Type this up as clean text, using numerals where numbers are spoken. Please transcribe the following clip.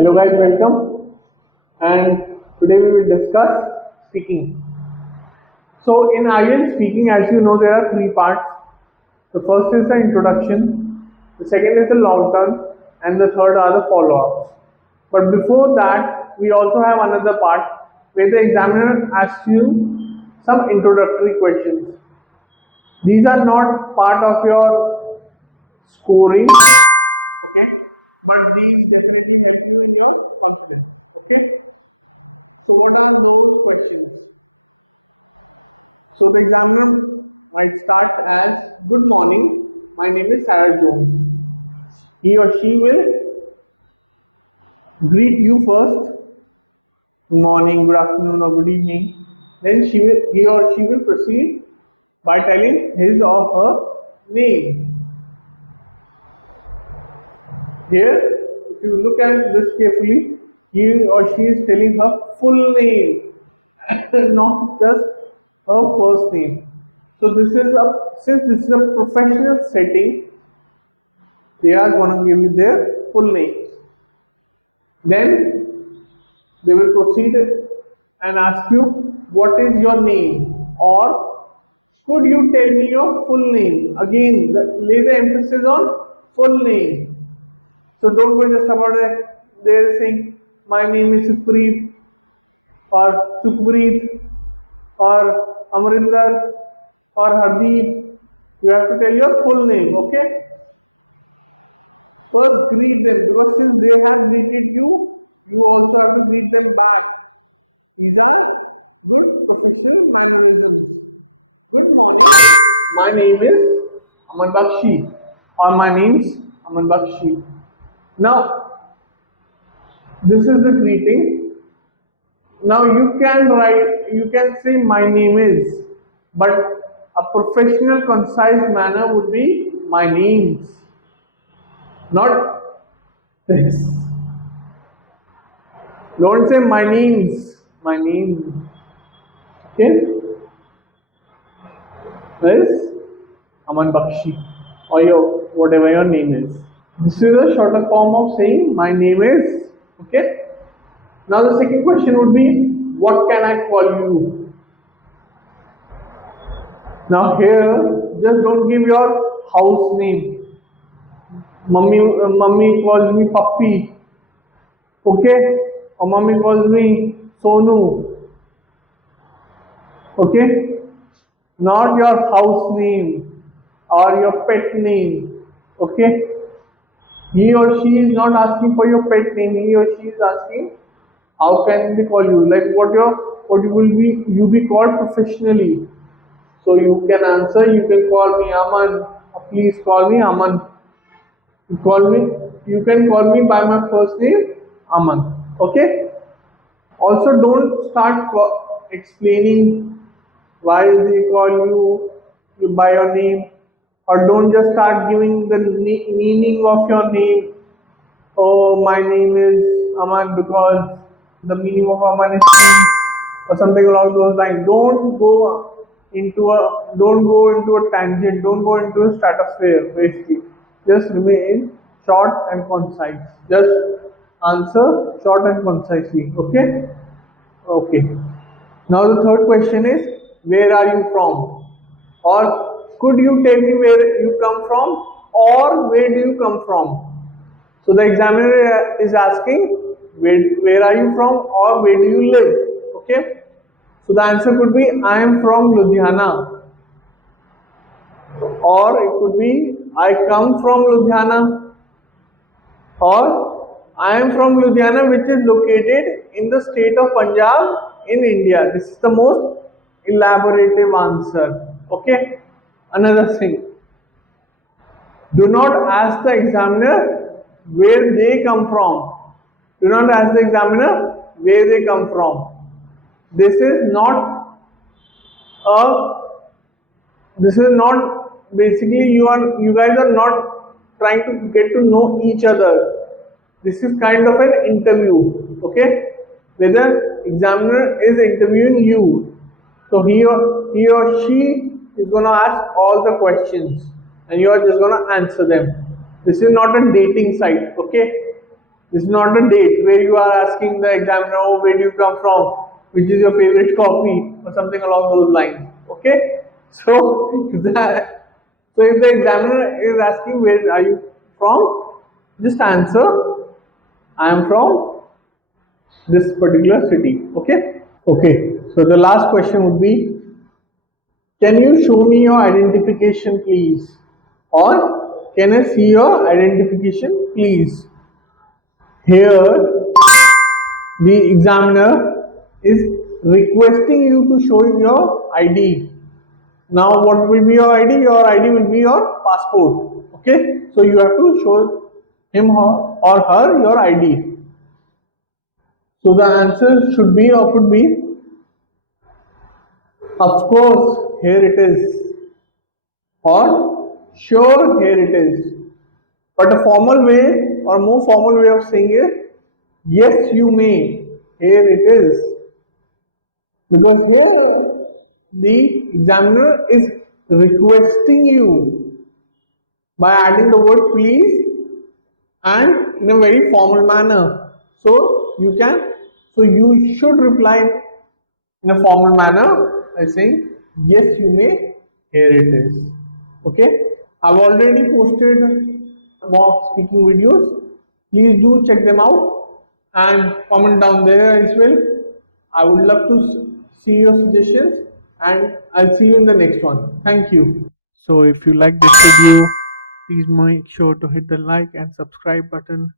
Hello guys, welcome, and today we will discuss speaking. So in IELTS speaking, as you know, there are three parts. The first is the introduction, the second is the long term, and the third are the follow-ups. But before that, we also have another part where the examiner asks you some introductory questions. These are not part of your scoring, okay, but these definitely help you in your confidence, okay. So what are those questions? So the examiner might start as, good morning, my name is Sarah Jones. He or she will greet you first, good morning, good afternoon, or good evening. Then he or she will proceed by telling his or her name. Here, if you look at this carefully, he or she is telling her full name and not just her first name. So since this is a professional setting, they are going to give you their full names. Then they will proceed and ask you, what is your name? Or could you tell me your full name? Again, lay the emphasis on full name. So don't go just about it. They're saying, my name is Supreet, or Supreet, or Amrinder, or Hardeep. You have to tell your full name, okay? First greet them, because since they have greeted you, you also have to greet them back. These are good professional mannerisms. Good morning, my name is Aman Bakshi, or my name is Aman Bakshi. Now, this is the greeting. Now you can say my name is, but a professional concise manner would be my names, not this. Don't say my names, my name. Okay? Is Aman Bakshi, or whatever your name is. This is a shorter form of saying my name is. Okay? Now the second question would be, what can I call you? Now here, just don't give your house name. Mummy calls me Pappy. Okay? Or mummy calls me Sonu. Okay? Not your house name or your pet name. Okay? He or she is not asking for your pet name. He or she is asking, how can they call you? Like what you be called professionally. So you can answer, you can call me Aman. Please call me Aman. You can call me by my first name, Aman. Okay? Also don't start explaining why they call you by your name, or don't just start giving the meaning of your name. Oh, my name is Aman because the meaning of Aman is peace, or something along those lines. Don't go into a tangent. Don't go into a stratosphere. Basically, just remain short and concise. Just answer short and concisely. Okay. Okay. Now the third question is, where are you from? Or could you tell me where you come from? Or where do you come from? So the examiner is asking, where are you from, or where do you live? Okay. So the answer could be, I am from Ludhiana. Or it could be, I come from Ludhiana. Or I am from Ludhiana, which is located in the state of Punjab in India. This is the most elaborative answer. Okay. Another thing, do not ask the examiner where they come from. Do not ask the examiner where they come from. This is not basically you guys are not trying to get to know each other. This is kind of an interview, okay? Whether examiner is interviewing you, so he or she is going to ask all the questions and you are just going to answer them. This is not a dating site, okay? This is not a date where you are asking the examiner, oh, where do you come from? Which is your favorite coffee or something along those lines. Okay? So, so if the examiner is asking where are you from, just answer, I am from this particular city. Okay? Okay. So the last question would be, can you show me your identification please? Or can I see your identification please? Here the examiner is requesting you to show your ID. Now what will be your ID? Your ID will be your passport. Okay, so you have to show him or her your ID. So the answer should be or could be, of course, here it is, or sure, here it is. But a formal way or more formal way of saying it, yes, you may, here it is. Because here the examiner is requesting you by adding the word please and in a very formal manner. So you should reply in a formal manner by saying yes you may, here it is. Okay, I've already posted mock speaking videos. Please do check them out and comment down there as well. I would love to see your suggestions and I'll see you in the next one. Thank you. So if you like this video, please make sure to hit the like and subscribe button